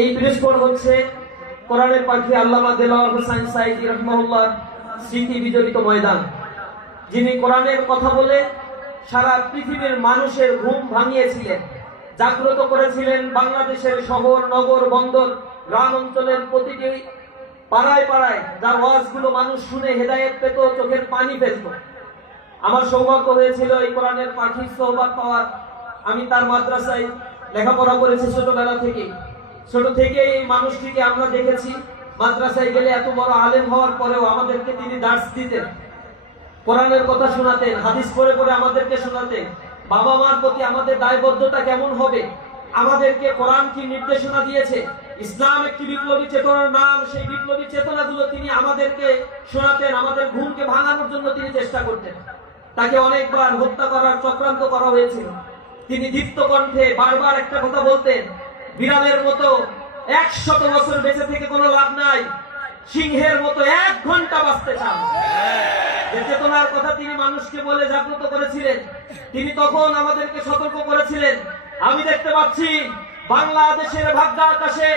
এই বৃহস্পর হচ্ছে কোরআনের পাখি আল্লামা দেলাওয়ার হোসেন সাইদি রহমাউল্লাহ স্মৃতি বিজড়িত ময়দান, যিনি কোরআনের কথা বলে সারা পৃথিবীর মানুষের ঘুম ভাঙিয়েছিলেন, জাগ্রত করেছিলেন বাংলাদেশের শহর, নগর, বন্দর, গ্রাম অঞ্চলের প্রতিটি পাড়ায় পাড়ায়, যার ওয়াজগুলো মানুষ শুনে হেদায়েত পেত, চোখের পানি ফেলত। আমার সৌভাগ্য হয়েছিল এই কোরআনের পাখির সৌভাগ পাওয়ার। আমি তার মাদ্রাসায় লেখাপড়া করেছি ছোটবেলা থেকে ছোট থেকে এই মানুষটিকে আমরা দেখেছি। মাদ্রাসায় গেলে এত বড় আলেম হওয়ার পরেও আমাদেরকে তিনি দাস দিতেন। কোরআনের কথা শোনাতেন, হাদিস পড়ে পড়ে আমাদেরকে শোনাতেন। বাবা মার প্রতি আমাদের দায়বদ্ধতা কেমন হবে? আমাদেরকে কোরআন কি নির্দেশনা দিয়েছে? ইসলাম একটি বিপ্লবী চেতনার নাম। সেই বিপ্লবী চেতনাগুলো তিনি আমাদেরকে শোনাতেন, আমাদের ঘুমকে ভাঙানোর জন্য তিনি চেষ্টা করতেন। তাকে অনেকবার হত্যা করার চক্রান্ত করা হয়েছিল। তিনি দীপ্ত কণ্ঠে বারবার একটা কথা বলতেন বিড়ালের মতো একশত বছর বেঁচে থেকে কোনো লাভ নাই। সিংহের মতো এক ঘণ্টা বাঁচতে চান। চেতনার কথা তিনি মানুষকে বলে জাগ্রত করেছিলেন। তিনি তখন আমাদেরকে সতর্ক করেছিলেন। আমি দেখতে পাচ্ছি, বাংলাদেশের ভাগ্য আকাশে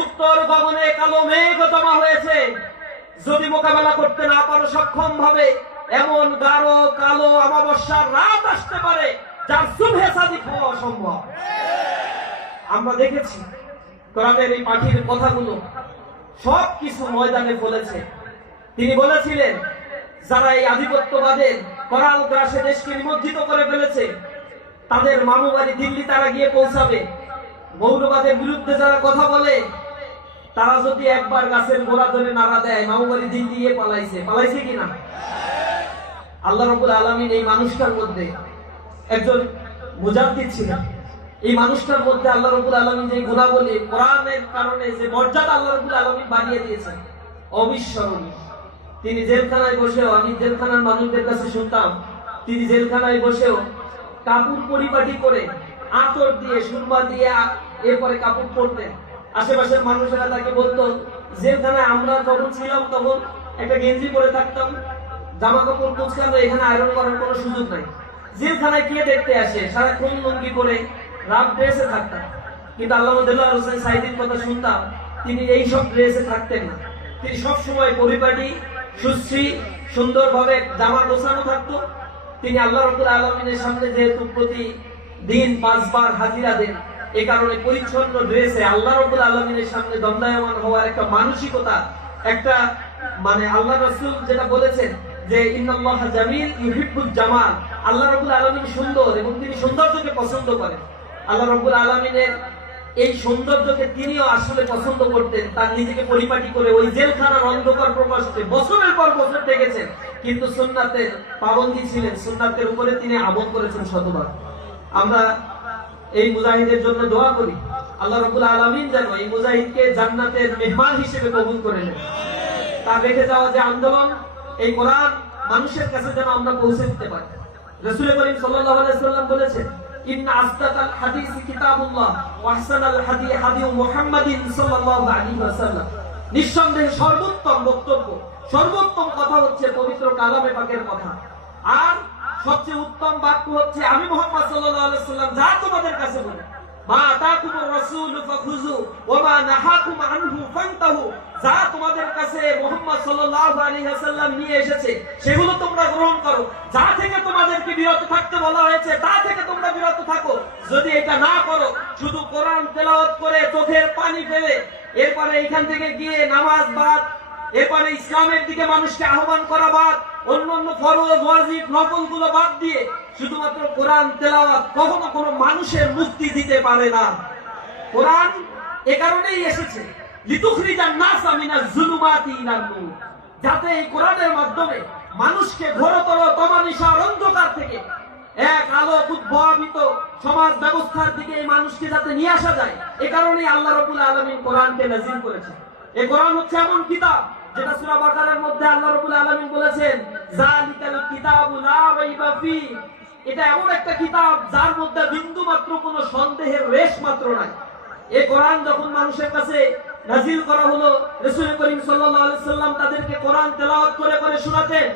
উত্তর গগনে কালো মেঘ জমা হয়েছে। যদি মোকাবেলা করতে না পারো সক্ষম ভাবে এমন গাঢ়, কালো, অমাবস্যার রাত আসতে পারে, যার শুভে সাদিক হওয়া অসম্ভব। আমরা দেখেছি কোরআনের এই পাখির কথাগুলো সব কিছু ময়দানে বলেছে। তিনি বলেছিলেন, যারা এই আধিপত্যবাদের করাল গ্রাসে দেশকে নিমজ্জিত করে ফেলেছে, তাদের মামু বাড়ি দিল্লি তারা গিয়ে পৌঁছাবে। মৌলবাদের বিরুদ্ধে যারা কথা বলে, তারা যদি একবার গাছের গোড়া ধরে নাড়া দেয়, মামু বাড়ি দিল্লি গিয়ে পালাইছে। পালাইছে কিনা আল্লাহ রবুল আলমিন এই মানুষটার মধ্যে একজন মুজাদ্দিদ ছিলেন। এই মানুষটার মধ্যে আল্লাহ রবুল আলমিন যে গুণাবলী, কোরআনের কারণে যে মর্যাদা আল্লাহ রবুল আলমিন বানিয়ে দিয়েছেন, অবিস্মরণীয়। তিনি জেলখানায় বসেও, আমি জেলখানার মানুষদের কাছে শুনতাম, তিনি জেলখানায় বসেও কাপড় পরিপাটি করে আতর দিয়ে, সুরমা দিয়ে এরপরে কাপড় পরতেন। আশেপাশের মানুষেরা তাকে বলতো, জেলখানায় আমরা যখন ছিলাম তখন একটা গেঞ্জি পরে থাকতাম জামা কাপড় কুচকানো, এখানে আয়রন করার কোনো সুযোগ নাই। জেলখানায় কে দেখতে আসে? সারাক্ষণ লুঙ্গি পরে রাত ড্রেসে থাকতাম। কিন্তু আল্লাহ হোসেন সাইদির কথা শুনতাম, তিনি এই সব ড্রেসে থাকতেন না। তিনি সব সময় পরিপাটি, সুশ্রী, সুন্দরভাবে জামা গোছানো থাকতো। তিনি আল্লাহ রবুল আলমিনের সামনে যেহেতু প্রতি দিন পাঁচবার হাজিরা দেন, এ কারণে পরিচ্ছন্ন ড্রেসে আল্লাহ রবুল আলমিনের সামনে দণ্ডায়মান হওয়ার একটা মানসিকতা, একটা মানে আল্লাহ রসুল যেটা বলেছেন যে, ইন্নাল্লাহ জামিল ইউহিব্বুল জামাল। আল্লাহ রবুল আলমিন সুন্দর এবং তিনি সৌন্দর্যকে পছন্দ করেন। আল্লাহ রবুল আলমিনের এই সৌন্দর্যকে তিনিও আসলে পছন্দ করতেন। তার নিজেকে পরিপাটি করে ওই জেলখানার অন্ধকার প্রকাশে বছরের পর বছর দেখেছেন কিন্তু সুন্নাতের পাবন্দি ছিলেন। সুন্নাতের উপরে তিনি আমল করেছেন শতবার। আমরা এই মুজাহিদের জন্য দোয়া করি। আল্লাহ রবুল আলমিন যেন এই মুজাহিদকে জান্নাতের মেহমান হিসেবে কবুল করে নেন। তার রেখে যাওয়া যে আন্দোলন, এই কোরআন মানুষের কাছে যেন আমরা পৌঁছে দিতে পারি। রসুল করিম আলাইহি সাল্লাম বলেছেন আহসানাল হাদি হাদি মুহাম্মাদিন সাল্লাল্লাহু আলাইহি ওয়াসাল্লাম। নিঃসন্দেহে সর্বোত্তম বক্তব্য, সর্বোত্তম কথা হচ্ছে পবিত্র কালামে পাকের কথা। আর সবচেয়ে উত্তম বাক্য হচ্ছে, আমি মোহাম্মদ সাল্লাম যা তোমাদের কাছে বলি। মা মা আনহু ফান্তাহু। যা তোমাদের কাছে মুহাম্মদ সাল্লাল্লাহু আলাইহি নিয়ে এসেছে, সেগুলো তোমরা গ্রহণ করো। যা থেকে তোমাদেরকে বিরত থাকতে বলা হয়েছে, তা থেকে তোমরা বিরত থাকো যদি এটা না করো, শুধু কোরআন তেলাওয়াত করে চোখের পানি ফেলে, এরপরে এখান থেকে গিয়ে নামাজ বাদ, এরপরে ইসলামের দিকে মানুষকে আহ্বান করা বাদ অন্য অন্য ফরজ, ওয়াজিব নকলগুলো বাদ দিয়ে শুধুমাত্র কোরআন তেলাওয়াত কখনো কোনো মানুষের মুক্তি দিতে পারে না। কোরআন এ কারণেই এসেছে, লিতুখরিজান নাসা মিনাজ জুলুমাতি ইলান নূর। যাতে এই কোরআনের মাধ্যমে মানুষকে ঘোরতর তমানিসার অন্ধকার থেকে এক আলো উদ্ভাবিত সমাজ ব্যবস্থার দিকে এই মানুষকে যাতে নিয়ে আসা যায়, এ কারণেই আল্লাহ রাব্বুল আলামিন কোরআনকে নাযিল করেছেন। এই কোরআন হচ্ছে এমন কিতাব যেটা মধ্যে আল্লাহ বলেছেন এটা এমন একটা কিতাব যার মধ্যে বিন্দু মাত্র কোনো সন্দেহের রেশ মাত্র নাই। এই কোরআন যখন মানুষের কাছে নাজিল করা হলো করিম সাল্লাম তাদেরকে কোরআন তেলাওয়াত করে করে শোনাতেন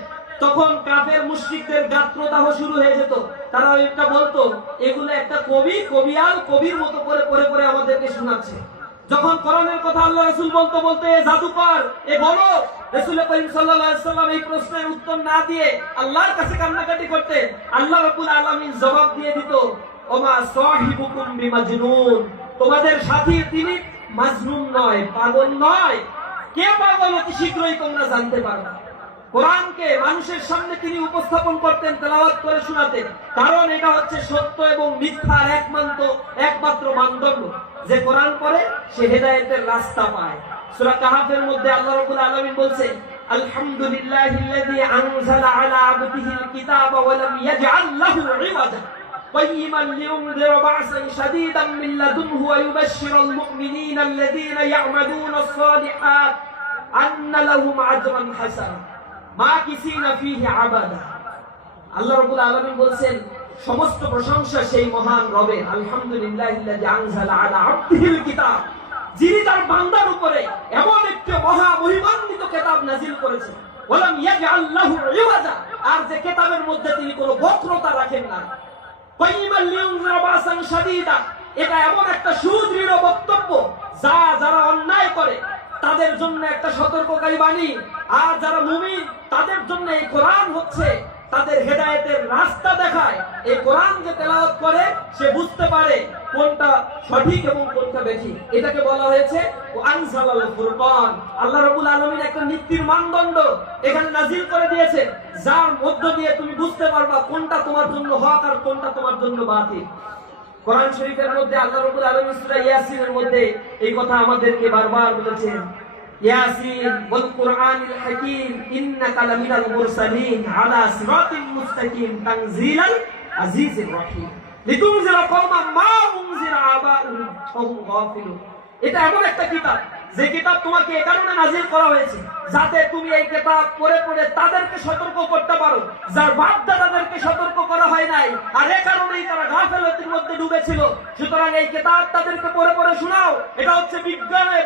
তখন কাফের মুশরিকদের গাত্রদাহ শুরু হয়ে যেত। তারা একটা বলতো, এগুলো একটা কবি, কবিয়াল, কবির মতো করে করে করে আমাদেরকে শোনাচ্ছে। যখন কোরআনের কথা আল্লাহ রাসূল বলতে বলতে, এ জাদুকর, এ বলো রাসূল করিম সাল্লাম এই প্রশ্নের উত্তর না দিয়ে আল্লাহর কাছে কান্নাকাটি করতে আল্লাহ রাব্বুল আলামিন জবাব দিয়ে দিত, ওমা সাহিবুকুম বিমাজনুন। তোমাদের সাথী তিনি মাজনুন নয়, পাগল নয়। কে পাগল? অতি শীঘ্রই তোমরা জানতে পারবে। কোরআনকে মানুষের সামনে তিনি উপস্থাপন করতেন তেলাওয়াত করে শোনাতেন কারণ এটা হচ্ছে সত্য এবং মিথ্যার একমাত্র একমাত্র মানদণ্ড যে কোরআন পড়ে সে হেদায়েতের রাস্তা পায় সূরা কাহাফের মধ্যে আল্লাহ রাব্বুল আলামিন বলছেন আলহামদুলিল্লাহিল্লাযী আনজালা আলা আবদিহিল কিতাবা ওয়া লাম ইয়াজআল লাহু ইওয়াজা قيما لينذر بأسا شديدا من لدنه ويبشر المؤمنين الذين يعملون الصالحات أن لهم أجرا حسنا মা কিসিনা সমস্ত প্রশংসা সেই মহান রবের। আলহামদুলিল্লাহিল্লাযী আনজালা আলা আবদিহিল কিতাব। যিনি তার উপরে এমন একটি মহা মহিমান্বিত কিতাব নাজিল করেছেন। ওয়ালাম ইয়াজআল লাহু আর যে কিতাবের মধ্যে তিনি কোনো বক্রতা রাখেন না কাইমান লিউনজিরা বাসান শাদীদা। এটা এমন একটা সুদৃঢ় বক্তব্য যা যারা অন্যায় করে তাদের জন্য একটা সতর্ককারী বাণী। আর যারা মুমিন, তাদের জন্য এই কোরআন হচ্ছে তাদের হেদায়েতের রাস্তা দেখায়। এই কোরআন যে তেলাওয়াত করে, সে বুঝতে পারে কোনটা সঠিক এবং কোনটা বেঠিক। এটাকে বলা হয়েছে আনসালাল ফুরকান। আল্লাহ রাব্বুল আলামিন একটা নীতির মানদণ্ড এখানে নাজিল করে দিয়েছে, যার মধ্য দিয়ে তুমি বুঝতে পারবা কোনটা তোমার জন্য হক আর কোনটা তোমার জন্য বাতিল। কোরআন শরীফের মধ্যে আল্লাহ রাব্বুল আলামিন সূরা ইয়াসিনের মধ্যে এই কথা আমাদেরকে বারবার বলেছেন। ইয়াসিন, ওয়াল কুরআনিল হাকীম, ইন্নাকা লামিনাল মুরসালিন, আলা সিরাতিন মুস্তাকিম, তানজিলাল আজিজির রহিম। লিতুনজিরা কওমান, মা উনজিরা আবাউহুম, ফাহুম গাফিলুন। এটা এমন একটা কিতাব, যে কিতাব তোমাকে এ কারণে নাজিল করা হয়েছে, যাতে তুমি এই কিতাব পড়ে পড়ে তাদেরকে সতর্ক করতে পারো। যার বাপ দাদাদেরকে সতর্ক করা হয় নাই, আর এ কারণেই তারা মধ্যে ডুবেছিল। সুতরাং এই কিতাব তাদেরকে পড়ে পড়ে শোনাও। এটা হচ্ছে বিজ্ঞানে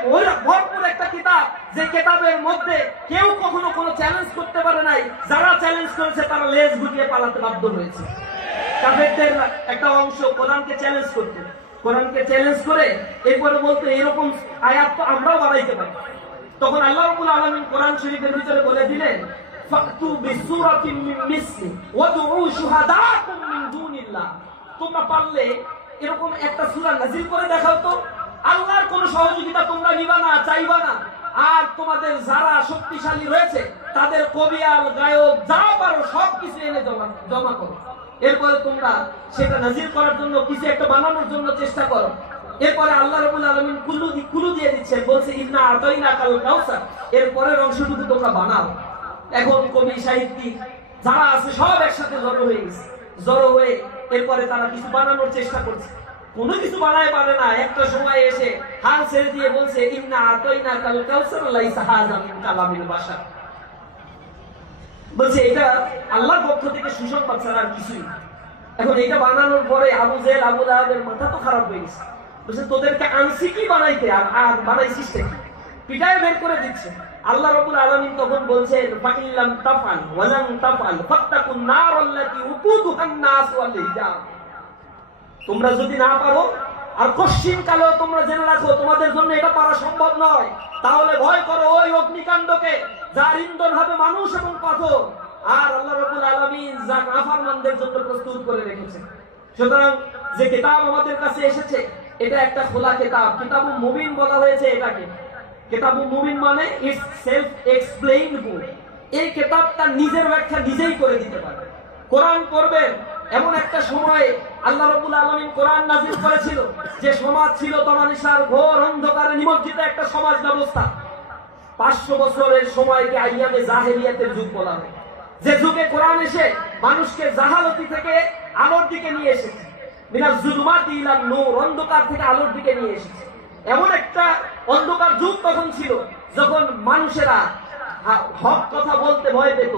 ভরপুর একটা কিতাব। যে কিতাবের মধ্যে কেউ কখনো কোনো চ্যালেঞ্জ করতে পারে নাই। যারা চ্যালেঞ্জ করেছে, তারা লেজ গুটিয়ে পালাতে বাধ্য হয়েছে। কাফেরদের একটা অংশ কোরআনকে চ্যালেঞ্জ করতে। কোরআনকে চ্যালেঞ্জ করে এরপরে বলতে এরকম আয়াত তো আমরাও বানাইতে পারি। তখন আল্লাহ কোরআন শরীফের ভিতরে বলে দিলেন, ফাতু বিসূরাতিন মিন মিসলি ওয়াদউ শুহাদাকুম মিন দুনিল্লাহ। তোমরা পারলে এরকম একটা সূরা নাযিল করে দেখাও তো। আল্লাহর কোনো সহযোগিতা তোমরা নিবা না, চাইবা না। আর তোমাদের যারা শক্তিশালী রয়েছে, তাদের কবিয়াল গায়ক, যা পারো সব কিছু এনে জমা জমা করো। এরপরে তোমরা সেটা নাজির করার জন্য, কিছু একটা বানানোর জন্য চেষ্টা করো। এরপরে আল্লাহ রাব্বুল আলামিন কুলু কুলু দিয়ে দিচ্ছে, বলছে, ইন্না আতাইনা কাল কাউসার এর পরের অংশটুকু তোমরা বানাও। এখন কবি, সাহিত্যিক, যারা আছে, সব একসাথে জড়ো হয়ে গেছে। জড়ো হয়ে এরপরে তারা কিছু বানানোর চেষ্টা করছে। কোনো কিছু বানায় পারে না। একটা সময় এসে হাল ছেড়ে দিয়ে বলছে, ইন্না কাল কালামিল বাশার। বলছে, এটা আল্লাহর পক্ষ থেকে সুসংবাদ আর কিছুই এখন এটা বানানোর পরে আবু জেল আবু লাহাবের মাথা তো খারাপ হয়ে গেছে। বলছে, তোদেরকে আনছি কি বানাইতে? আর আর বানাইছিস কি? পিটায় বের করে দিচ্ছে। আল্লাহ রাব্বুল আলামিন তখন বলছেন তোমরা যদি না পারো, আর কশ্চিন কালেও তোমরা জেনে রাখো, তোমাদের জন্য এটা পারা সম্ভব নয়। তাহলে ভয় করো ওই অগ্নিকাণ্ডকে, যার ইন্ধন হবে মানুষ এবং পাথর। আর আল্লাহ রাব্বুল আলামিন যা কাফারমানদের জন্য প্রস্তুত করে রেখেছে। সুতরাং যে কিতাব আমাদের কাছে এসেছে, এটা একটা খোলা কিতাব। কিতাবু মুবিন বলা হয়েছে এটাকে। কিতাবু মুবিন মানে ইটস সেলফ এক্সপ্লেইন বুক এই কিতাবটা নিজের ব্যাখ্যা নিজেই করে দিতে পারে কোরআন করবেন এমন একটা সময়ে আল্লাহ রাব্বুল আলামিন কোরআন নাযিল করেছিল যে সমাজ ছিল তমানিসার ঘোর অন্ধকারে নিমজ্জিত একটা সমাজ ব্যবস্থা। পাঁচশো বছরের সময়কে আইয়ামে জাহেলিয়াতের যুগ বলা হয়। যে যুগে কোরআন এসে মানুষকে জাহালতি থেকে আলোর দিকে নিয়ে এসেছে। মিনাজ জুলুমাতি ইলান নূর, অন্ধকার থেকে আলোর দিকে নিয়ে এসেছে। এমন একটা অন্ধকার যুগ তখন ছিল, যখন মানুষেরা হক কথা বলতে ভয় পেত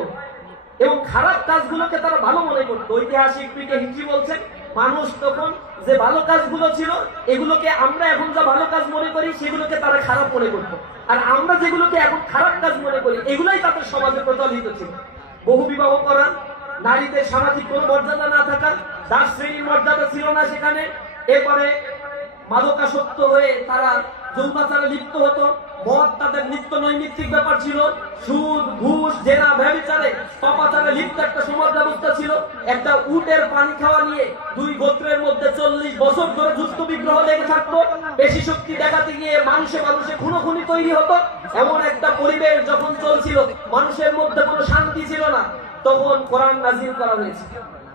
এবং খারাপ কাজগুলোকে তারা ভালো মনে করতো। ঐতিহাসিক দিকে হিস্ট্রি বলছেন, মানুষ তখন যে ভালো কাজগুলো ছিল, এগুলোকে আমরা এখন যা ভালো কাজ মনে করি, সেগুলোকে তারা খারাপ মনে করতো। আর আমরা যেগুলোকে এখন খারাপ কাজ মনে করি, এগুলোই তাদের সমাজে প্রচলিত ছিল। বহু বিবাহ করা, নারীদের সামাজিক কোনো মর্যাদা না থাকা দাস শ্রেণির মর্যাদা ছিল না সেখানে। এরপরে মাদকাসক্ত হয়ে তারা যৌনাচারে লিপ্ত হতো। মদ তাদের নিত্য নৈমিত্তিক ব্যাপার ছিল। সুদ, ঘুষ জেনা ব্যবচারে পাপাচারে লিপ্ত একটা সমাজ ব্যবস্থা ছিল। একটা উটের পানি খাওয়া নিয়ে দুই গোত্রের মধ্যে চল্লিশ বছর ধরে যুদ্ধ বিগ্রহ লেগে থাকতো। বেশি শক্তি দেখাতে গিয়ে মানুষে মানুষে খুনোখুনি তৈরি হতো। এমন একটা পরিবেশ যখন চলছিল, মানুষের মধ্যে কোনো শান্তি ছিল না। তখন কোরআন নাজিল করা হয়েছে।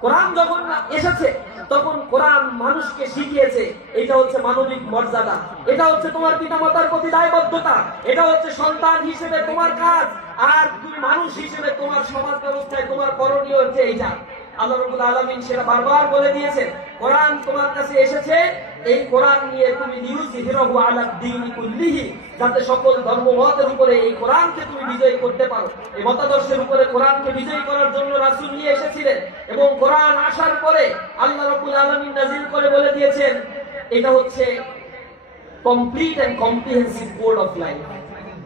কোরআন যখন এসেছে, তখন কোরআন মানুষকে শিখিয়েছে, এটা হচ্ছে মানবিক মর্যাদা। এটা হচ্ছে তোমার পিতামাতার প্রতি দায়বদ্ধতা। এটা হচ্ছে সন্তান হিসেবে তোমার কাজ। আর তুমি মানুষ হিসেবে তোমার সমাজ ব্যবস্থায়, তোমার করণীয় হচ্ছে এইটা। আল্লাহ রবুল আলমিন সেটা বারবার বলে দিয়েছে কোরআন তোমার কাছে এসেছে এই কোরআন নিয়ে তুমি নিউজ হিরহু আলা দিন কুল্লিহি, যাতে সকল ধর্মমতের উপরে এই কোরআনকে তুমি বিজয়ী করতে পারো। এই মতাদর্শের উপরে কোরআনকে বিজয়ী করার জন্য রাসূল নিয়ে এসেছিলেন এবং কোরআন আসার পরে আল্লাহ রাব্বুল আলামিন নাজিল করে বলে দিয়েছেন, এটা হচ্ছে complete and comprehensive code of life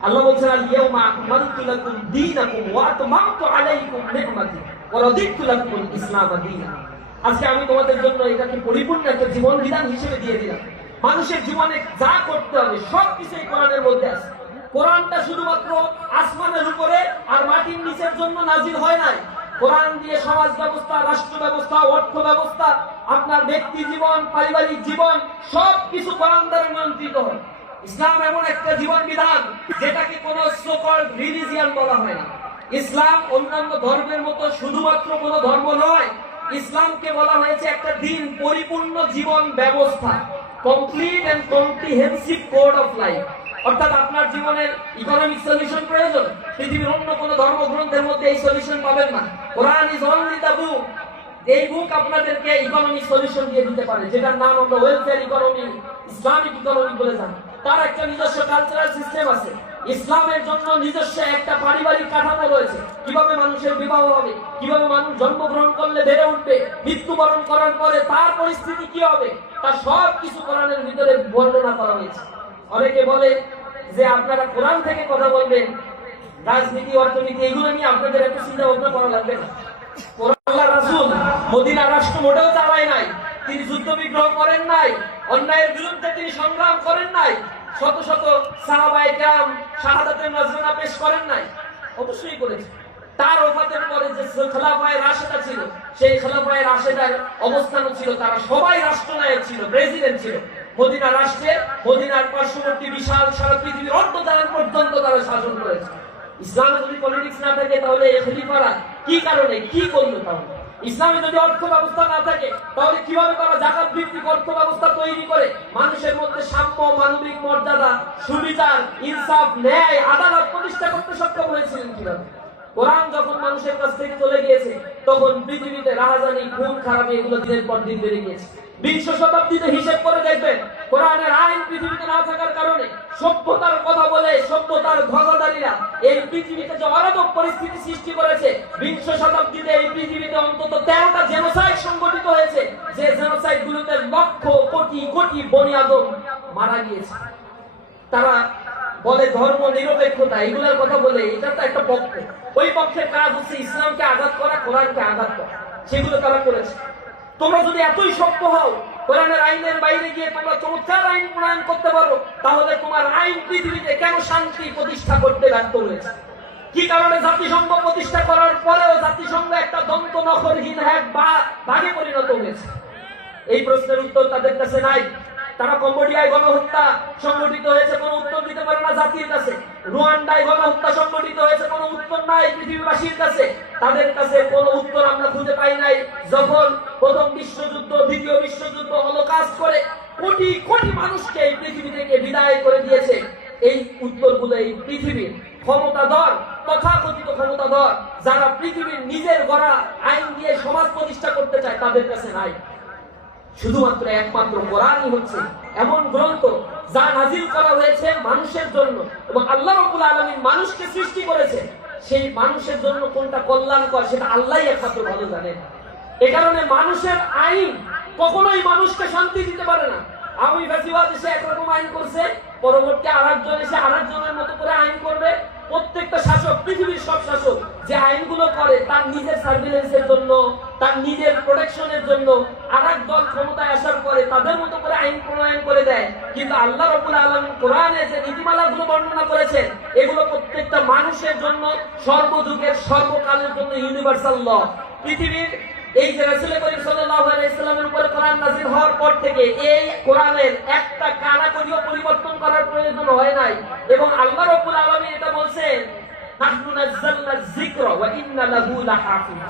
Allah বলছেন ইয়াউমা আকমালতু লাকুম দীনাকুম ওয়া আতমামতু আলাইকুম নি'মাতি ওয়া রাদিতু লাকুমুল ইসলাম দীনা। আজকে আমি তোমাদের জন্য এটাকে পরিপূর্ণ একটা জীবন বিধান হিসেবে দিয়ে দিলাম। মানুষের জীবনে যা করতে হবে, সব কিছু এই কোরআনের মধ্যে আছে। কোরআনটা শুধুমাত্র আসমানের উপরে আর মাটির নিচের জন্য নাজিল হয় নাই। কোরআন দিয়ে সমাজ ব্যবস্থা, রাষ্ট্র ব্যবস্থা, অর্থ ব্যবস্থা, আপনার ব্যক্তি জীবন, পারিবারিক জীবন, সব কিছু কোরআন দ্বারা নিয়ন্ত্রিত হয়। ইসলাম এমন একটা জীবন বিধান, যেটাকে কোন সোকল রিলিজিয়ান বলা হয় না। ইসলাম অন্যান্য ধর্মের মতো শুধুমাত্র কোনো ধর্ম নয় ইসলামকে বলা হয়েছে একটা দিন পরিপূর্ণ জীবন ব্যবস্থা complete and comprehensive code of life অর্থাৎ আপনার জীবনের ইকোনমিক সলিউশন প্রয়োজন, পৃথিবীর অন্য কোনো ধর্মগ্রন্থের মধ্যে এই সলিউশন পাবেন না। Quran is only the book এই বুক আপনাদেরকে ইকোনমিক সলিউশন দিয়ে দিতে পারে, যেটার নাম আমরা ওয়েলফেয়ার ইকোনমি ইসলামিক ইকোনমি বলে জানি। তার একটা নিজস্ব কালচারাল সিস্টেম আছে। ইসলামের জন্য নিজস্ব একটা পারিবারিক কাঠামো রয়েছে। কীভাবে মানুষের বিবাহ হবে? কীভাবে মানুষ জন্মগ্রহণ করলে বেড়ে উঠবে? মৃত্যুবরণ করার পরে তার পরিস্থিতি কি হবে? তার সব কিছু কোরআনের ভিতরে বর্ণনা করা হয়েছে। অনেকে বলে যে আপনারা কোরআন থেকে কথা বলবেন, রাজনীতি, অর্থনীতি, এগুলো নিয়ে আপনাদের এত চিন্তা ভাবনা করা লাগবে না। কোরআন আল্লাহ রাসূল মদিনা রাষ্ট্র মোটেও চালায় নাই। তিনি যুদ্ধ বিগ্রহ করেন নাই, অন্যায়ের বিরুদ্ধে তিনি সংগ্রাম করেন নাই। শত শত সাহাবায়ে কেরাম শাহাদাতের নজরানা পেশ করেন নাই। অবশ্যই করেছে। তার ওফাতের পরে যে খেলাফায় রাশেদা ছিল, সেই খেলাফায় রাশেদার অবস্থানও ছিল, তারা সবাই রাষ্ট্রনায়ক ছিল প্রেসিডেন্ট ছিল। মদিনা রাষ্ট্রে, মদিনার পার্শ্ববর্তী বিশাল সারা পৃথিবীর অর্ধ দ্বারা পর্যন্ত তারা শাসন করেছে। ইসলামে যদি পলিটিক্স না থাকে, তাহলে এই খলিফারা কি কারণে কি করল তাহলে? ইসলামে যদি অর্থ ব্যবস্থা না থাকে, তাহলে কীভাবে তারা জাকাত ভিত্তিক অর্থ ব্যবস্থা তৈরি করে? মানুষের মধ্যে সাম্য, মানবিক মর্যাদা, সুবিচার, ইনসাফ, ন্যায়, আদালত প্রতিষ্ঠা করতে সক্ষম হয়েছিলেন কীভাবে? কোরআন যখন মানুষের কাছ থেকে চলে গিয়েছে, তখন পৃথিবীতে রাহাজানি, খুন, খারাপ এগুলো দিনের পর দিন বেড়ে গিয়েছে। বিংশ শতাব্দীতে হিসেব করে দেখবেন, কোরআনের আইন পৃথিবীতে না থাকার কারণে সভ্যতার কথা বলে সভ্যতার ধ্বজাধারীরা এই পৃথিবীতে যে অরাজক পরিস্থিতি সৃষ্টি করেছে, বিংশ শতাব্দীতে এই পৃথিবীতে অন্তত তেরোটা জেনোসাইড সংগঠিত হয়েছে, যে জেনোসাইড গুলোতে লক্ষ কোটি কোটি বনি মারা গিয়েছে। তারা বলে ধর্ম নিরপেক্ষতা, এগুলোর কথা বলে, এটা তো একটা পক্ষ। ওই পক্ষের কাজ হচ্ছে ইসলামকে আঘাত করা, কোরআনকে আঘাত করা। সেগুলো তারা করেছে। তোমরা যদি এতই শক্ত হও, কোরআনের আইনের বাইরে গিয়ে তোমরা চমৎকার আইন প্রণয়ন করতে পারো, তাহলে তোমার আইন পৃথিবীতে কেন শান্তি প্রতিষ্ঠা করতে ব্যর্থ হয়েছে? কি কারণে জাতিসংঘ প্রতিষ্ঠা করার পরেও জাতিসংঘ একটা দন্ত নখরহীন এক বা বাঘে পরিণত হয়েছে? এই প্রশ্নের উত্তর তাদের কাছে নাই। তারা কম্বোডিয়ায় গণহত্যা সংগঠিত হয়েছে, কোনো উত্তর দিতে পারে না জাতির কাছে। রুয়ান্ডায় গণহত্যা সংগঠিত হয়েছে, কোনো উত্তর নাই পৃথিবীবাসীর কাছে। তাদের কাছে কোনো উত্তর আমরা খুঁজে পাই নাই। যখন প্রথম বিশ্বযুদ্ধ, দ্বিতীয় বিশ্বযুদ্ধ হলোকাস্ট করে কোটি কোটি মানুষকে এই পৃথিবী থেকে বিদায় করে দিয়েছে, এই উত্তরগুলো এই পৃথিবীর ক্ষমতাধর, তথাকথিত ক্ষমতাধর, যারা পৃথিবীর নিজের গড়া আইন দিয়ে সমাজ প্রতিষ্ঠা করতে চায়, তাদের কাছে নাই। শুধুমাত্র একমাত্র কোরআনই হচ্ছে। এমন গ্রন্থ যা নাজিল করা হয়েছে মানুষের জন্য এবং আল্লাহ রাব্বুল আলামিন মানুষকে সৃষ্টি করেছে। সেই মানুষের জন্য কোনটা কল্যাণকর সেটা আল্লাহই একমাত্র ভালো জানেন এ কারণে মানুষের আইন কখনোই মানুষকে শান্তি দিতে পারে না। আমি ফ্যাসিবাদ এসে একরকম আইন করছে, পরবর্তী আরেকজন এসে আরেকজনের মতো করে আইন করবে। প্রত্যেকটা শাসক, পৃথিবীর সব শাসক যে আইনগুলো করে তার নিজের সার্ভিলেন্সের জন্য তার নিজের প্রোটেকশনের জন্য আর এক দল ক্ষমতায় আসার পরে তাদের মতো করে আইন প্রণয়ন করে দেয়। কিন্তু আল্লাহ রবুল আলম কোরআনে যে নীতিমালাগুলো বর্ণনা করেছেন, এগুলো প্রত্যেকটা মানুষের জন্য সর্বযুগের সর্বকালের জন্য ইউনিভার্সাল ল পৃথিবীর এই যে রাসূল করিম সাল্লাল্লাহু আলাইহি সাল্লামের উপরে কোরআন নাযিল হওয়ার পর থেকে এই কোরআনের একটা কানাকড়িও পরিবর্তন করার প্রয়োজন হয় নাই। এবং আল্লাহ রাব্বুল আলামিন এটা বলছেন, নাহনু নাযালনা যিকরা ওয়া ইন্না লাহু লাহাফিজ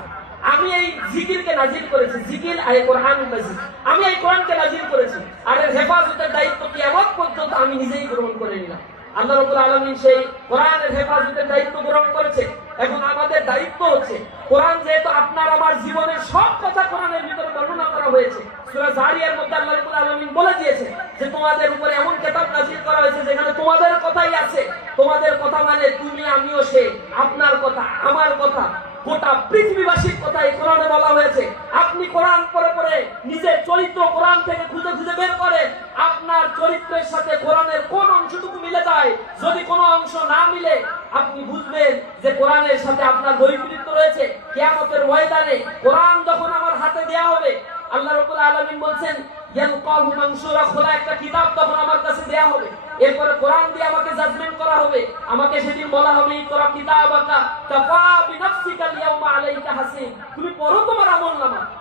আমি এই জিকিরকে নাজির করেছি। জিকির আই কোরআন মাজিদ। আমি এই কোরআনকে নাজির করেছি। আর এর হেফাজতের দায়িত্ব কিয়ামত পর্যন্ত আমি নিজেই গ্রহণ করে নিলাম। আল্লাহ রাব্বুল আলামিন সেই কোরআনের হেফাজতের দায়িত্ব গ্রহণ করেছে এখন আমাদের দায়িত্ব হচ্ছে, কোরআন যেহেতু আপনার আমার জীবনের সব কথা কোরআনের ভিতরে বর্ণনা করা হয়েছে সূরা জারিয়ার মধ্যে আল্লাহ রাব্বুল আলামিন বলে দিয়েছে যে তোমাদের উপরে এমন কিতাব নাযিল করা হয়েছে যেখানে তোমাদের কথাই আছে তোমাদের কথা মানে তুমি আমিও সে আপনার কথা আমার কথা গোটা পৃথিবীবাসীর কথা এই কোরআনে বলা হয়েছে আপনি কোরআন পড়ে পড়ে নিজের চরিত্র কোরআন থেকে খুঁজে খুঁজে বের করেন আপনার চরিত্রের সাথে কোরআনের কোন অংশটুকু মিলে যায় যদি কোনো অংশ না মিলে আপনি বুঝবেন যে কোরআনের সাথে আপনার বৈপরীত্য রয়েছে কিয়ামতের ময়দানে কোরআন যখন আমার হাতে দেয়া হবে আল্লাহ রাব্বুল আলামিন বলছেন ইয়ালকাহু মানসুরা খোলা একটা কিতাব তখন আমার কাছে দেয়া হবে এরপরে কোরআন দিয়ে আমাকে জাজমেন্ট করা হবে আমাকে সেদিন বলা হবে ইকরা তুমি তোমার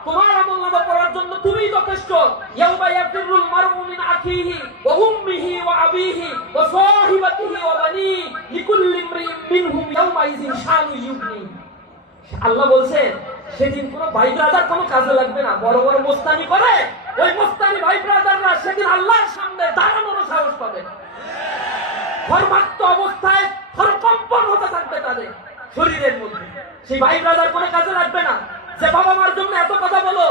তোমার জন্য যথেষ্ট। আল্লাহ বলছেন সেদিন কোনো ভাই ব্রাদার কোনো কাজে লাগবে না। বড় বড় মোস্তানি করে, ওই মোস্তানি ভাই ব্রাদাররা সেদিন আল্লাহর সামনে দাঁড়ানোর সাহস পাবে। অবস্থায় তাদের শরীরের মধ্যে। সেই ভাই ব্রাদার কোনো কাজে লাগবে না। যে বাবা মার জন্য এত কথা বলো,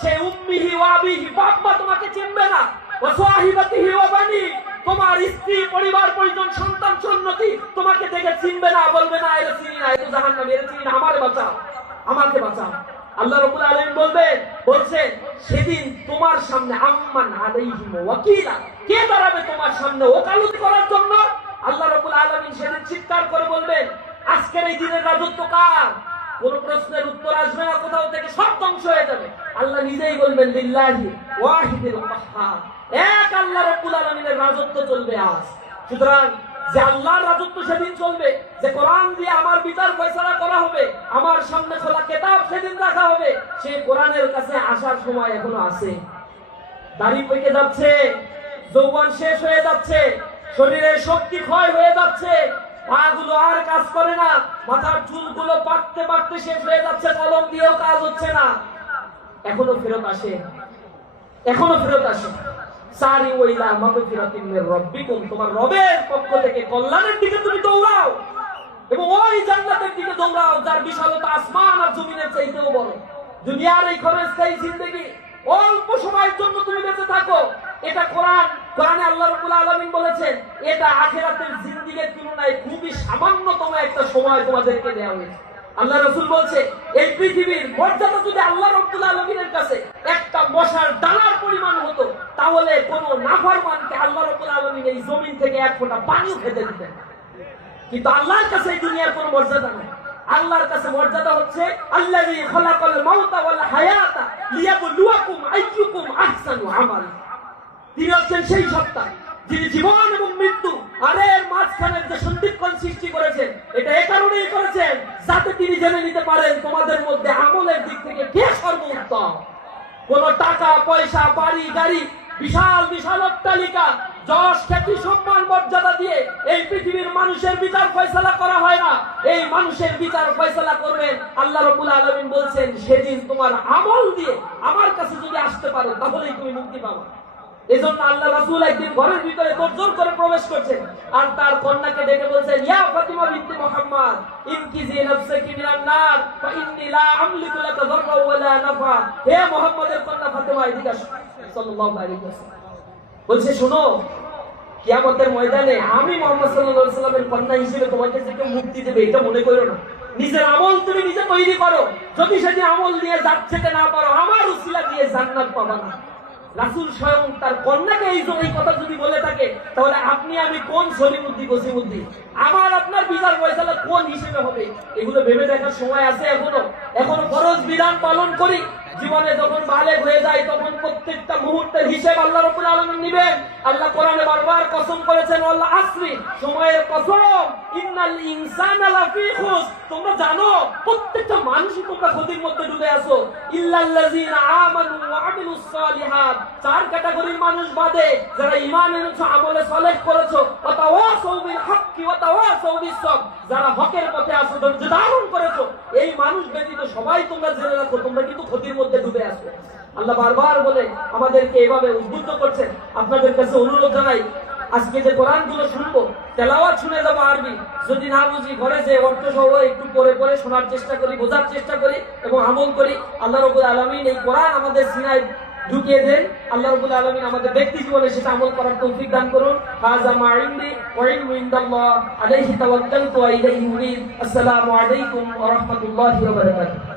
সে উম্মিহি ওয়াবিহি বাপ মা তোমাকে চিনবে না। ও সাহিবাতিহি ওয়া বানি, তোমার স্ত্রী, পরিবার, পরিজন, সন্তান সন্নতি তোমাকে দেখে চিনবে না, বলবে না, এর চিনি না এত জাহান্নামী, এর চিনি না আমার বাঁচাও, আমাকে বাঁচাও। আল্লাহ রাব্বুল আলামিন বলবেন, বলছেন, সেদিন তোমার সামনে আম্মান আলাইহিম ওয়াকিলা, কে দাঁড়াবে তোমার সামনে ওকালতি করার জন্য? আল্লাহ রাব্বুল আলামিন সেদিন চিৎকার করে বলবেন আজকের এই দিনের রাজত্ব কার? কোন প্রশ্নের উত্তর আসবে না, কোথাও থেকে সব ধ্বংস হয়ে যাবে। আল্লাহ নিজেই বলবেন, লিল্লাহি ওয়াহিদিল কাহ্হার এক আল্লাহ রাব্বুল আলামিনের রাজত্ব চলবে আজ। সুতরাং যে আল্লাহর রাজত্ব সেদিন চলবে, যে কোরআন দিয়ে আমার বিচার ফয়সালা করা হবে, আমার সামনে খোলা কেতাব সেদিন রাখা হবে, সে কোরআনের কাছে আসার সময় এখনও আছে। দাড়ি পেকে যাচ্ছে, যৌবন শেষ হয়ে যাচ্ছে, শরীরের শক্তি ক্ষয় হয়ে যাচ্ছে পাগুলো আর কাজ করে না। মাথার চুলগুলো পাকতে পাকতে শেষ হয়ে যাচ্ছে, কলম দিয়েও কাজ হচ্ছে না। এখনও ফেরত আসে। এখনও ফেরত আসে। সারি ওইলা মাগফিরাতিন মির রাব্বিকুম, তোমার রবের পক্ষ থেকে কল্যাণের দিকে তুমি দৌড়াও। এবং ওই জান্নাতের দিকে দৌড়াও, যার বিশালতা আসমান আর জমিনের চাইতেও বড়। দুনিয়ার এই ক্ষণস্থায়ী জিন্দগি অল্প সময়ের জন্য তুমি বেঁচে থাকো। এটা কোরআন, কোরআনে আল্লাহ রাব্বুল আলামিন বলেছেন, এটা আখিরাতের জিন্দিগির তুলনায় খুবই সামান্যতম একটা সময় তোমাদেরকে দেওয়া হয়েছে। আল্লাহ রসুল বলছে, এই পৃথিবীর মর্যাদা যদি আল্লাহ রব্বুল আলমিনের কাছে একটা মশার দানার পরিমাণ হতো, তাহলে কোন নাফরমানকে আল্লাহ রব্বুল আলমিন এই জমিন থেকে এক ফোঁটা পানিও খেতে দিতেন। কিন্তু আল্লাহর কাছে এই দুনিয়ার কোনো মর্যাদা নাই। আল্লাহর কাছে মর্যাদা হচ্ছে আল্লাযী খালাকাল মাউতা ওয়াল হায়াতা লিয়াবলুয়াকুম আইয়ুকুম আহসানু আমালা। তিনি হচ্ছেন সেই সত্তা যিনি জীবন এবং মৃত্যু আর এর মাঝখানের যে সন্ধিক্ষণ সৃষ্টি করেছেন, এটা এ কারণেই করেছেন যাতে তিনি জেনে নিতে পারেন তোমাদের মধ্যে আমলের দিক থেকে কে সর্বোত্তম। কোন টাকা, পয়সা, বাড়ি, গাড়ি, বিশাল বিশাল অট্টালিকা যশ খ্যাতি সম্মান মর্যাদা দিয়ে এই পৃথিবীর মানুষের বিচার ফয়সালা করা হয় না। এই মানুষের বিচার ফয়সালা করবেন, আল্লাহ রাব্বুল আলামিন বলছেন, সেদিন তোমার আমল দিয়ে আমার কাছে যদি আসতে পারো, তাহলেই তুমি মুক্তি পাবে। এজন্য আল্লাহ রাসূল একদিন ঘরের ভিতরে তোড়জোড় করে প্রবেশ করছেন আর তার কন্যাকে ডেকে বলছেন, ইয়া ফাতিমা বিনতে মুহাম্মদ ইনকিজি নাফসাকি মিনান নার, ফা ইন্নী লা আমলিকু লাকা যাররা ওয়ালা নাফা। হে মুহাম্মদের কন্যা ফাতিমা, এদিকে আসো। সাল্লাল্লাহু আলাইহি ওয়াসাল্লাম। বলছে, শোনো কিয়ামতের ময়দানে আমি মোহাম্মদ আলাইহি সাল্লামের কন্যা হিসেবে তোমাকে কেউ মুক্তি দেবে, এটা মনে করো না। নিজের আমল তুমি নিজে তৈরি করো। যদি সেটি আমল দিয়ে যাচ্ছে না পারো, আমার উসিলা দিয়ে জান্নাত পাবা না। রাসূল স্বয়ং তার কন্যাকে এই এই কথা যদি বলে থাকে, তাহলে আপনি আমি কোন সলিমুদ্দি গসিমুদ্দি আমার আপনার বিচার ফয়সালা কোন হিসেবে হবে? এগুলো ভেবে দেখার সময় আছে এখনও। এখনও ফরজ বিধান পালন করি। জীবনে যখন বালেগ হয়ে যায়, তখন প্রত্যেকটা মুহূর্তের হিসেব আল্লাহ রাব্বুল আলামিন নেবেন। আল্লাহ কোরআনে বারবার কসম করেছেন আল্লাহ আসরি, সময়ের কসম, ইন্নাল ইনসানা লাফি খুস। তোমরা জানো, প্রত্যেকটা মানুষই তোমরা ক্ষতির মধ্যে ডুবে আছো। ইল্লাল্লাযিনা আমানু ওয়া আমিলুস সালিহাত। চার ক্যাটাগরির মানুষ বাদে, যারা ঈমান এনেছো, আমলে সালেহ করেছ ওয়া তাওয়াসাউ বিল হাক্কি ওয়া তাওয়াসাউ বিস সবর যারা হকের পথে আছো, ধৈর্য ধারণ করেছ, এই মানুষ ব্যতীত সবাই তোমরা জেনে রাখো, তোমরা কিন্তু ক্ষতির মধ্যে ডুবে আছো। আল্লাহ বারবার বলে, আমাদেরকে এভাবে উদ্বুদ্ধ করছেন। আপনাদের কাছে অনুরোধ জানাই, আজকে যে কোরআনগুলো শুনব, তেলাওয়াত শুনে যাব আরবি। যদি না বুঝি, ঘরে যে অর্থ সহ একটু পরে পরে শোনার চেষ্টা করি, বোঝার চেষ্টা করি এবং আমল করি, আল্লাহ রবুল আলমিন এই কোরআন আমাদের সিনায় ঢুকিয়ে দেন। আল্লাহ রবুল আলমিন আমাদের ব্যক্তি জীবনে সেটা আমল করার তৌফিক দান করুন। হাজা মা ইনদি ওয়া আলাইহি তাওয়াক্কালতু ওয়া ইলাইহি উনীব আসসালামু আলাইকুম ওয়া রাহমাতুল্লাহি ওয়া বারাকাতুহু।